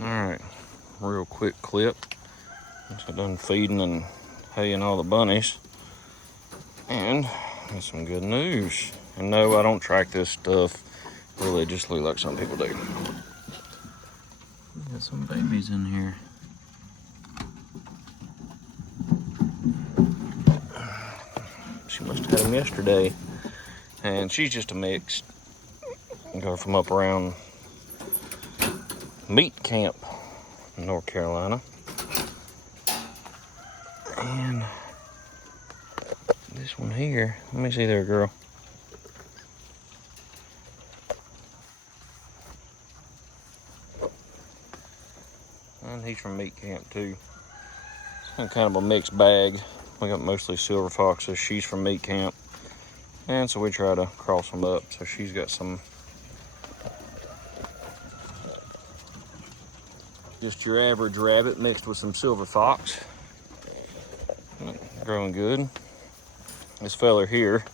Alright, real quick clip. Just got done feeding and haying all the bunnies. And got some good news. And no, I don't track this stuff religiously like some people do. Got some babies in here. She must have had them yesterday. And she's just a mix. Go from up around meat camp in North Carolina. And this one here, let me see there, girl. And he's from meat camp too. It's kind of a mixed bag. We got mostly silver foxes. She's from meat camp. And so we try to cross them up. So she's got some just your average rabbit mixed with some silver fox. Growing good. This fella here,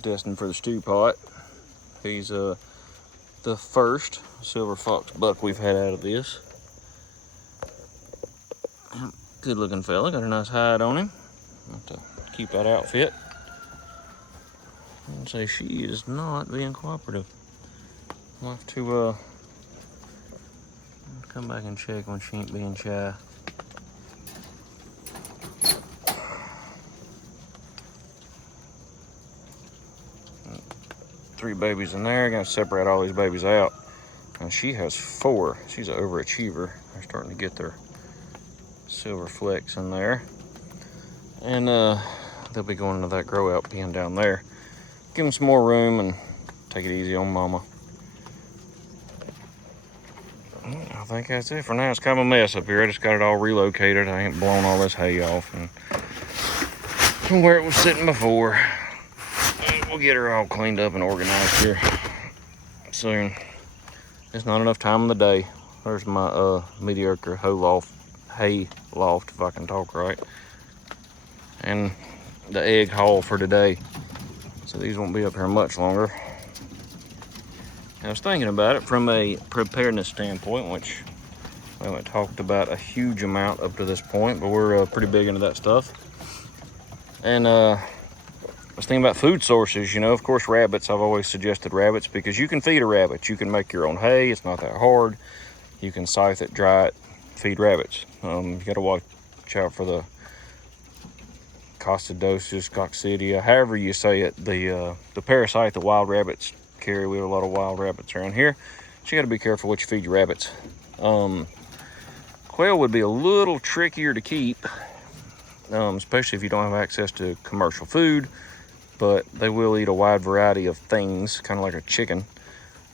destined for the stew pot. He's the first silver fox buck we've had out of this. Good looking fella, got a nice hide on him. Have to keep that outfit. I'd say she is not being cooperative. I'll have to come back and check when she ain't being shy. Three babies in there. Gonna separate all these babies out. And she has 4. She's an overachiever. They're starting to get their silver flecks in there. And they'll be going into that grow out pen down there. Give them some more room and take it easy on mama. I think that's it for now. It's kind of a mess up here. I just got it all relocated. I ain't blown all this hay off and from where it was sitting before. We'll get her all cleaned up and organized here soon. It's not enough time in the day. There's my mediocre hay loft, if I can talk right. And the egg haul for today. So these won't be up here much longer. I was thinking about it from a preparedness standpoint, which we haven't talked about a huge amount up to this point, but we're pretty big into that stuff. And I was thinking about food sources. You know, of course, rabbits. I've always suggested rabbits because you can feed a rabbit. You can make your own hay. It's not that hard. You can scythe it, dry it, feed rabbits. You got to watch out for the coccidiosis, coccidia, however you say it. The parasite that wild rabbits carry. We have a lot of wild rabbits around here, so you got to be careful what you feed your rabbits. Quail would be a little trickier to keep, especially if you don't have access to commercial food. But they will eat a wide variety of things, kind of like a chicken.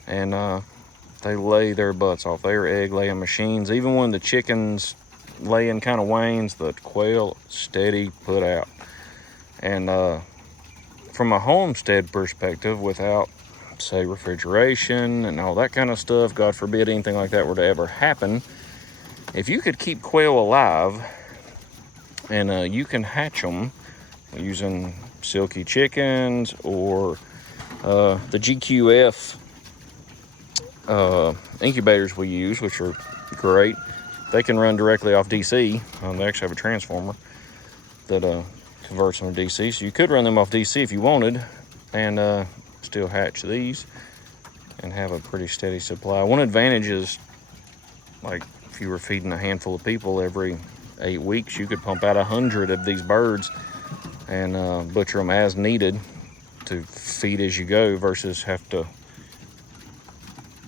And they lay their butts off. They are egg laying machines. Even when the chicken's laying kind of wanes, the quail steady put out. And from a homestead perspective, without, say, refrigeration and all that kind of stuff, God forbid anything like that were to ever happen, if you could keep quail alive and you can hatch them using silky chickens or the GQF incubators we use, which are great. They can run directly off DC. They actually have a transformer that converts them to DC, so you could run them off DC if you wanted and still hatch these and have a pretty steady supply. One advantage is, like, if you were feeding a handful of people every 8 weeks, you could pump out 100 of these birds and butcher them as needed to feed as you go versus have to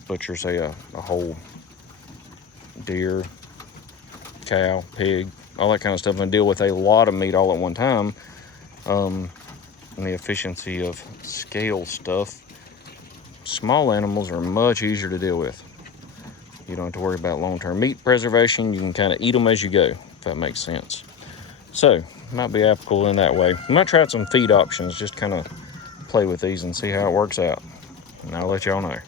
butcher, say, a whole deer, cow, pig, all that kind of stuff, and deal with a lot of meat all at one time. And the efficiency of scale stuff, small animals are much easier to deal with. You don't have to worry about long-term meat preservation. You can kind of eat them as you go, if that makes sense. So, might be applicable in that way. I might try some feed options, just kind of play with these and see how it works out. And I'll let y'all know.